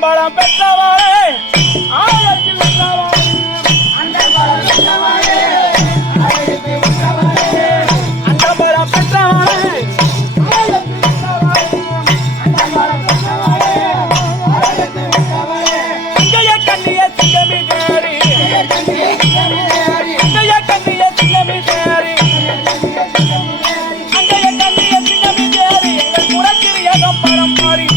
அண்டம்பழம் பெற்றவாளே ஆயிரத்தில் உள்ளவாளே அண்டம்பழம் பெற்றவாளே ஆயிரத்தில் உள்ளவாளே அண்டம்பழம் பெற்றவாளே ஆயிரத்தில் உள்ளவாளே அண்டம்பழம் பெற்றவாளே ஆயிரத்தில் உள்ளவாளே அங்கைய கண்ணிய சிங்கமி தேரி அங்கைய கண்ணிய சிங்கமி தேரி அங்கைய கண்ணிய சிங்கமி தேரி எங்கள் புறக்கிரிய கம்பரம் மாறி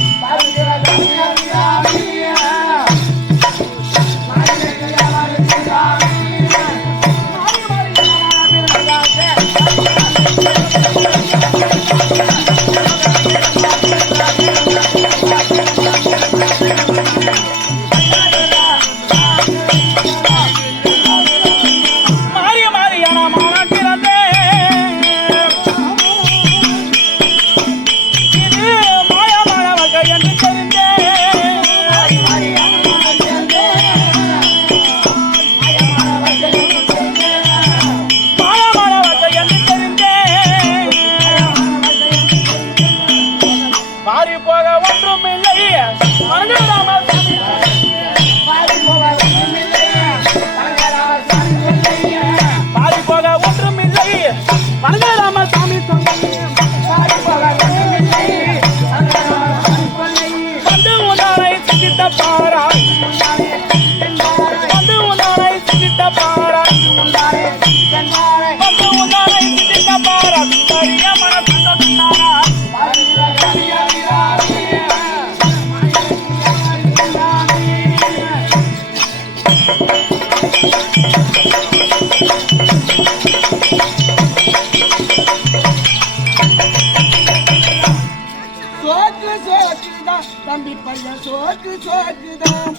தம்பி பையன் சோக்கு சோக்குதான்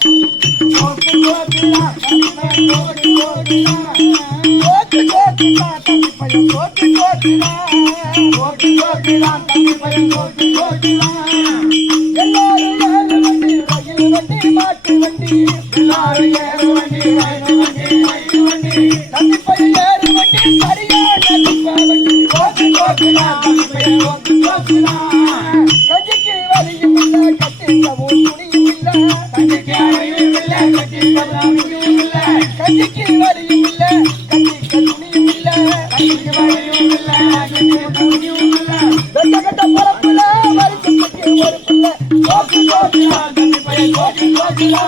சோக்கு சோக்குதான் தம்பி பையன் சோக்கு சோக்குதான் சோக்கு சோக்குதான் தம்பி பையன் சோக்கு சோக்குதான் சோக்கு சோக்குதான் தம்பி பையன் சோக்கு சோக்குதான் எல்லாரும் ஏறு வண்டி ரயில் வண்டி மாட்டு வண்டி எல்லாரும் ஏறு வண்டி ரயில் வண்டி ரயில் வண்டி தம்பி பையன் ஏறு வண்டி சரியான வண்டி சோக்கு சோக்குதான் தம்பி பையன் சோக்கு சோக்குதான் கஞ்சிக்கு வலியும் இல்லை கட்டிக்கவும் துணியும் இல்லை கஞ்சிக்கு வலியும் இல்லை கட்டிக்கவும் துணியும் இல்லை கஞ்சிக்கு வலியும் இல்லை கட்டிக்க துணியும் இல்லை கஞ்சிக்கு வலியும் இல்லை கட்டிக்க துணியும் இல்லை கட்ட கட்ட பரப்புல வருஷத்துக்கு ஒரு பிள்ளை சோக்கு சோக்குலா தம்பி பையன் சோக்கு சோக்குலா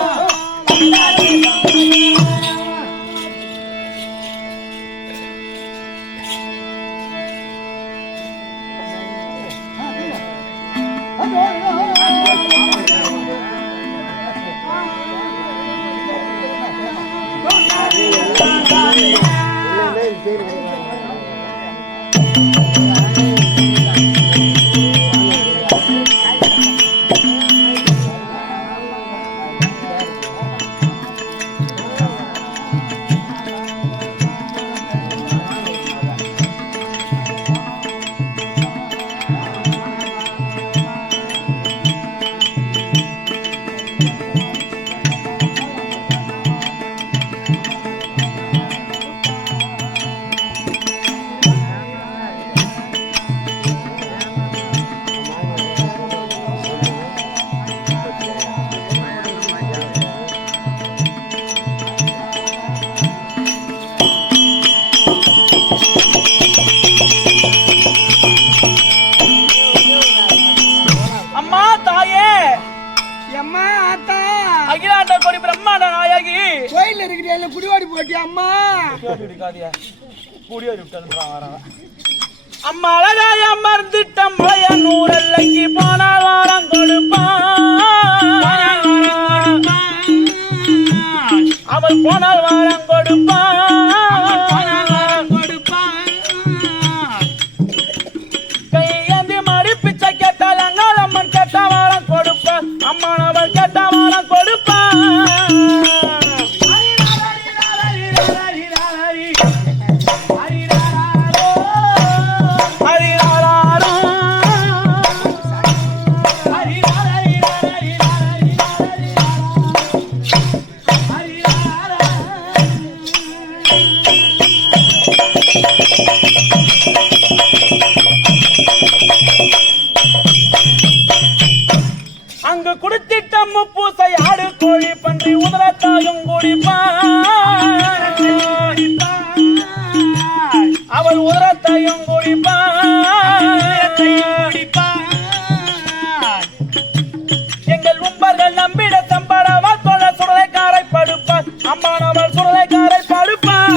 அம்மா அழகாய மறந்துட்டம் மலைய நூறல்லைக்கு போனால் வாரம் கொடுப்பான் அவள் போனால் வாரம் கொடுப்பான் கையேந்தி மாடி பிச்சை கேட்டால் அங்காள் அம்மன் கேட்டா வாரம் கொடுப்பான் அம்மான் அவள் கேட்டா வாரம் கொடுப்பான் ஆடு கோழி பன்றி உதரத்தாயும் குடிப்பான் அவள் உதரத்தையும் குடிப்பான் எங்கள் உம்பர்கள் நம்பிட சம்பளமா தொழ சுடலைக்காரை படுப்பான் அம்மானவள் சுடலைக்காரை படுப்பான்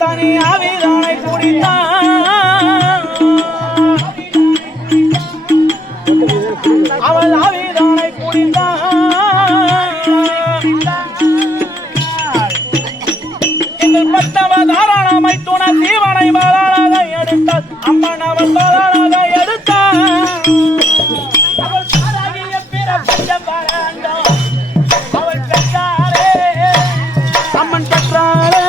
தனி ஆவிதானை குடித்தான் அவள் ஆவிதானை குடித்தான் எங்கள் பட்டவ தாராளமை துணை தீவனை வாழாதை எடுத்தாள் அம்மன் அவள் வாழாதை எடுத்தாள் அவள் சாராகிய பிற பஞ்சம் வாழாண்டோம் அவள் பெற்றாரே அம்மன் பெற்றாரே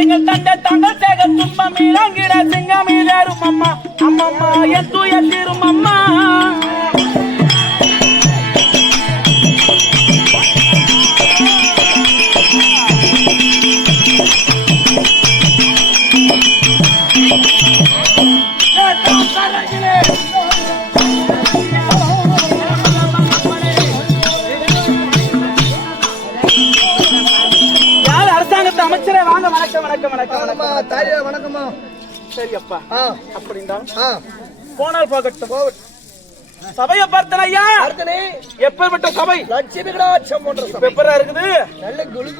எங்கள் தண்டை தங்கள் தேக துன்பம் இறங்கிட சிங்கமிலேரும் அம்மா அம்மம்மா என் தூய தீரும் அம்மா அமைச்சரே வாங்க. வணக்கம் வணக்கம் வணக்கம் வணக்கம்மா. சரி அப்பா அப்படின்னா போனால் போகட்டும். சபையை பார்த்தன ஐயா எப்பேற்பட்ட சபை லட்சுமி கடாட்சம் போன்ற சபை எப்பரா இருக்குது நல்ல குளு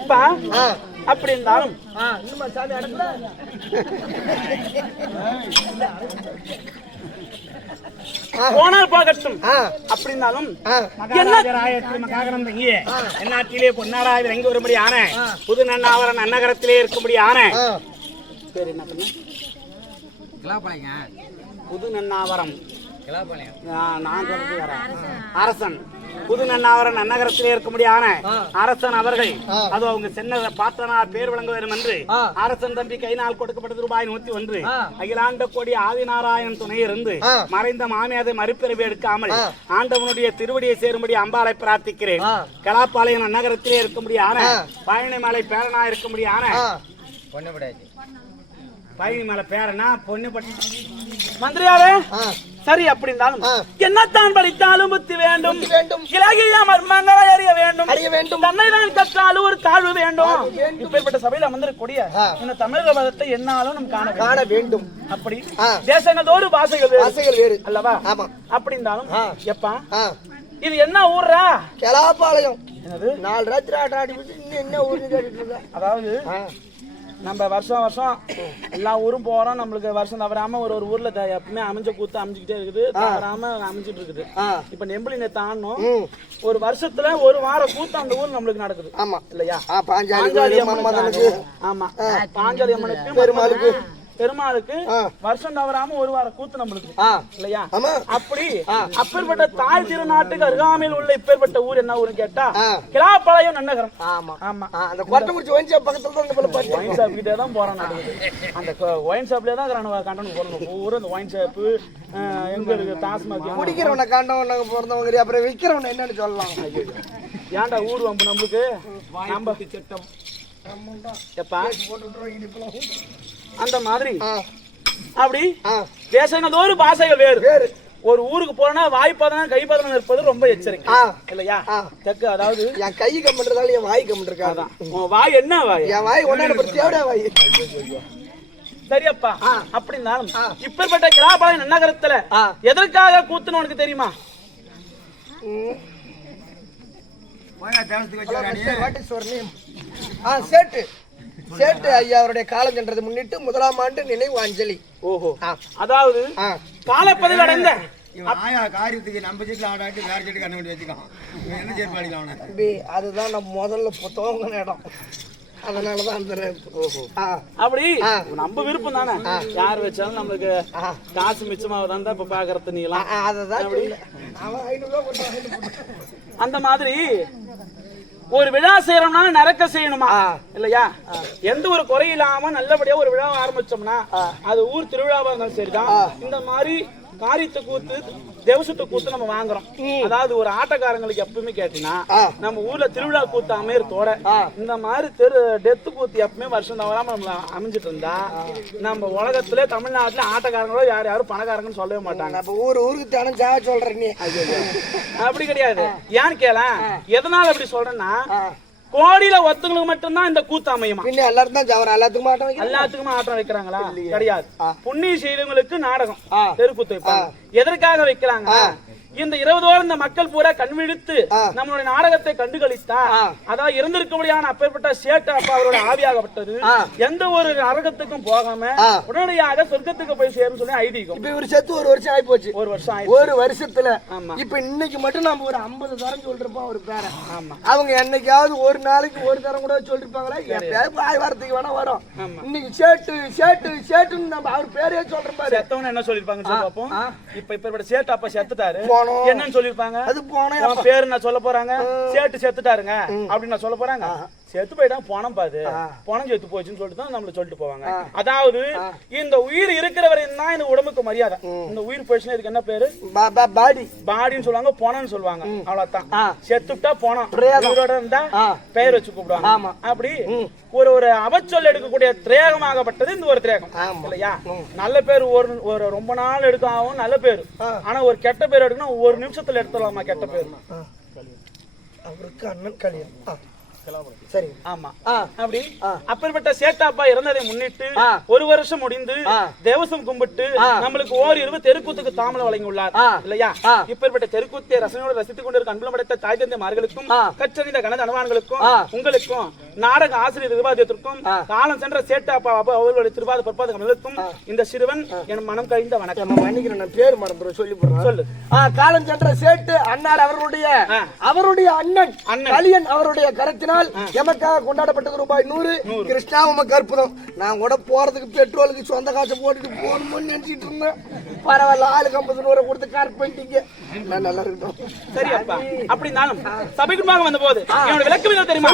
எப்பா அப்படி இருந்தாலும் இன்னுமா சாமி அடக்கல போனால் போகட்டும். அப்படின்னாலும் எந்நாட்டிலே பொன்னாடாய் இறங்கி வரும்படி ஆன புது நன்னாவரன் அன்னகரத்திலே இருக்கும்படி ஆன பேர் என்ன பண்ண புது நன்னாவரம் நான் சொல்றது வேற அரசன் புது நன்னாவரன் அன்னகரத்திலே இருக்கும்படியான அரசன் அவர்கள் அது அவங்க சென்ன பாட்டனார் பேர் விளங்க வேண்டும் என்று அரசன் தம்பி கையினால் கொடுக்கப்பட்டது ரூபாய் 101 அகிலாண்ட கோடி ஆதிநாராயணன் துணை இருந்து மறைந்த மாமியாதை மறுபிறவி எடுக்காமல் ஆண்டவனுடைய திருவடியை சேரும்படி அம்பாளை பிரார்த்திக்கிறேன். கலாப்பாளையம் அன்னகரத்திலே இருக்கும்படியான பழனிமலை பேரனா இருக்கும்படியான பழனிமலை பேரனா பொண்ணுப்பட்டி மந்திரியாரே சரி. அப்படி இருந்தாலும் என்னத்தான் படித்தாலும் புத்தி வேண்டும், இலகிய மர்மங்களை அறிய வேண்டும், தன்னை தான் கற்றாலும் ஒரு தாழ்வு வேண்டும். இப்பேற்பட்ட சபையில் அமர்ந்திருக்கூடிய இந்த தமிழக மதத்தை என்னாலும் நாம் காண வேண்டும். அப்படி தேசங்கள் தோறு பாசைகள் வேறு அல்லவா? அப்படி இருந்தாலும் எப்பா இது என்ன ஊர்ரா? கலாபாளையம். என்னது 4 ராத்திரி ஆடி என்ன ஊர்? அதாவது நம்ம வருஷம் எல்லா ஊரும் போறோம். நம்மளுக்கு வருஷம் தவறாம ஒரு ஊர்ல எப்பவுமே அமைஞ்ச கூத்து அமைஞ்சுக்கிட்டே இருக்குது, தவறாம அமைஞ்சிட்டு இருக்குது. இப்ப நெம்பிளினை தாண்டணும் ஒரு வருஷத்துல ஒரு வார கூத்து அந்த ஊர் நம்மளுக்கு நடக்குது. ஆமா இல்லையா? பாஞ்சாலி அம்மனுக்கு, ஆமா பாஞ்சாலி அம்மனுக்கு பெருமாளுக்கு வருஷம் தவறாம ஒரு வார கூத்து நம்மளுக்கு இல்லையா? அப்படி அப்பேற்பட்ட தாய் திருநாட்டுக்கு அருகாமையில் உள்ள இப்பேற்பட்ட ஊர் என்ன ஊருன்னு கேட்டா கிளாப்பாளையம் நன்னகரம். ஆமா ஆமா அந்த கொட்டக்குறிச்சி ஒயின் ஷாப் பக்கத்துல தான் ஒயின் ஷாப் கிட்டே தான் போறான். அந்த ஒயின் ஷாப்லயே தான் கண்டனம் போடணும். ஊரு அந்த ஒயின் ஷாப் எங்க இருக்கு? டாஸ்மாக். குடிக்கிறவனை கண்டவன் பிறந்தவங்க அப்புறம் விற்கிறவன என்னன்னு சொல்லலாம். ஏன்டா ஊர் வம்பு நம்மளுக்கு? நம்ம சட்டம் எப்பா அந்த மாதிரி அப்படி தேசங்கள் ஒரு பாஷைகள் வேறு. ஒரு ஊருக்கு போனா வாய்ப்பதனம் கைப்பதனம் இருப்பது ரொம்ப எச்சரிக்கை இல்லையா? தெற்கு அதாவது என் கை கம்பன்றதால என் வாய் கம்பன்றிருக்காதான். உன் வாய் என்ன வாய்? என் வாய் ஒன்னான பத்தியோட வாய். சரியப்பா அப்படின்னாலும் இப்பேற்பட்ட கிளாபாளையம் நன்னகரத்துல எதற்காக கூத்துன்னு உனக்கு தெரியுமா? What is your name? சேட்டு சேட்டு ஐயா அவருடைய காலம் சென்றதை முன்னிட்டு 1ஆம் ஆண்டு நினைவு அஞ்சலி. ஓஹோ, அதாவது காலப்பதிவு அடைந்த காரியத்துக்கு நம்ம சீட்டில் ஆடாட்டி வேற சீட்டு கண்டு வச்சுக்கலாம். என்ன சேர்ப்பு அடிக்கலாம்? அதுதான் நம்ம முதல்ல துவங்கின இடம், அதனாலதான் அந்த அப்படி நம்ம விருப்பம் தானே. யார் வச்சாலும் நம்மளுக்கு காசு மிச்சமாவதான் இப்ப பாக்குறது. நீலாம் அதுதான் அந்த மாதிரி ஒரு விழா செய்யறோம்னா நரக்க செய்யணுமா இல்லையா? எந்த ஒரு குறை இல்லாம நல்லபடியா ஒரு விழா ஆரம்பிச்சோம்னா அது ஊர் திருவிழாவா இருந்தாலும் சரிதான். இந்த மாதிரி காரியத்தை கூத்து தேவசத்தை கூத்து நம்ம வாங்குறோம். அதாவது ஒரு ஆட்டக்காரங்களுக்கு எப்பவுமே கேட்டீங்கன்னா நம்ம ஊர்ல திருவிழா கூத்து அமையறதோட இந்த மாதிரி டெத்து கூத்து எப்பவுமே வருஷம் தவறாம நம்ம அமைஞ்சிட்டு இருந்தா நம்ம உலகத்துல தமிழ்நாட்டுல ஆட்டக்காரங்களோ யாரும் பணக்காரங்கன்னு சொல்லவே மாட்டாங்க. அப்ப ஊருக்கு தானே ஜா சொல்ற நீ? அப்படி கிடையாது. ஏன்னு கேள, எதனால அப்படி சொல்றேன்னா கோடியில ஒருத்தங்களுக்கு மட்டும்தான் இந்த கூத்து அமையுமா? எல்லாரும் தான் ஜவர எல்லாத்துக்குமே ஆட்டம் வைக்கிறாங்களா? கிடையாது. புண்ணிய செய்தவங்களுக்கு நாடகம் தெருக்கூத்து வைப்பாங்க. எதற்காக வைக்கிறாங்க? இந்த 20 ஓரம் இந்த மக்கள் பூரா கண்விழித்து நம்மளுடைய நாடகத்தை கண்டுகளித்தா, அதாவது இருந்திருக்கபடியான அப்பேற்பட்ட சேட்டு அப்பா அவரோட ஆவியாகப்பட்டது எந்த ஒரு நரகத்துக்கும் போகாம உடனடியாக சொர்க்கத்துக்கு போய் சேரும் சொல்லி ஐதீகம். இப்ப ஒரு செத்து 1 வருஷம் ஆகி போச்சு. 1 வருஷம் ஒரு வருஷத்துல இப்ப இன்னைக்கு மட்டும் நம்ம ஒரு 50 தரம் சொல்லிருப்போம் ஒரு பேரை. அவங்க என்னைக்காவது ஒரு நாளைக்கு ஒரு தரம் கூட சொல்லிருப்பாங்களா? எப்பயாவது ஆய் வாரத்துக்கு வேணா வரும். இன்னைக்கு சேட்டு சேட்டு சேட்டுன்னு நம்ம அவர் பேரே சொல்றோம் பாரு. செத்தவன என்ன சொல்லிருப்பாங்க பாப்போம். இப்ப சேட்டு அப்பா செத்துட்டாரு என்னன்னு சொல்லிருப்பாங்க? அது போனே பேரு நான் சொல்ல போறாங்க, சேட்டு செத்துட்டாருங்க அப்படின்னு நான் சொல்ல போறாங்க. செத்து போயிட்டாங்க, பணம் பாது பணம் செத்து போச்சுன்னு சொல்லிட்டு தான் நம்மள சொல்லிட்டு போவாங்க. அதாவது இந்த உயிர் இருக்கிற வரையும் தான் இந்த உடம்புக்கு மரியாதை. இந்த உயிர் போயிடுச்சுன்னா இதுக்கு என்ன பேரு? பாடி. பாடின்னு சொல்லுவாங்க, பணம்னு சொல்லுவாங்க. அவ்வளவுதான். செத்துட்டா பணம், உயிரோட இருந்தா பெயர் வச்சு கூப்பிடுவாங்க. அப்படி ஒரு அவச்சொல் எடுக்கக்கூடிய திரேகமாகப்பட்டது இந்த ஒரு திரேகம் இல்லையா? நல்ல பேர் ஒரு ரொம்ப நாள் எடுக்கவும் நல்ல பேரு. ஆனா ஒரு கெட்ட பேர் எடுக்கணும் 1 நிமிஷத்துல எடுத்துடலாமா கெட்ட பேரு? அவருக்கு அண்ணன் கல்யாணம். சரி, ஆமா. அப்படி அப்பேற்பட்ட சேட்டாப்பா இறந்ததை முன்னிட்டு 1 வருஷம் முடிந்து தேவசம் கும்பிட்டு நம்மளுக்கு ஓரிரவு தெருக்கூத்துக்கு தாமலை வழங்கி உள்ளார் இல்லையா? இப்பேற்பட்ட தெருக்கூத்தை ரசனையோடு ரசித்துக் கொண்டிருக்க அன்புலம் படைத்த தாய் தந்தைமார்களுக்கும் கற்றறிந்த கணத அனுமான்களுக்கும் உங்களுக்கும் நாடக ஆசிரியர் நிர்வாகத்திற்கும் காலம் சென்ற சேட்டாப்பா அவர்களுடைய திருவாத பற்பாத கமலுக்கும் இந்த சிறுவன் என் மனம் கழிந்த வணக்கம். மன்னிக்கிறேன், பேர் மறந்துடும் சொல்லி சொல்லு. காலம் சென்ற சேட்டு அண்ணார் அவருடைய அண்ணன் கலியன் அவருடைய கருத்தினால் எமக்காக கொண்டாடப்பட்டது ரூபாய் 100. கிருஷ்ணா உமக்கு அற்புதம். நான் கூட போறதுக்கு பெட்ரோலுக்கு சொந்த காசை போட்டுட்டு போகணும்னு நினைச்சிட்டு இருந்தேன். பரவாயில்ல, ஆளுக்கு 50 ரூபாய் கொடுத்து கார் பண்ணிட்டீங்க. நான் நல்லா இருக்கட்டும். சரி அப்பா, அப்படி இருந்தாலும் சபைக்குமாக வந்த போது என்னோட விளக்கம் தெரியுமா?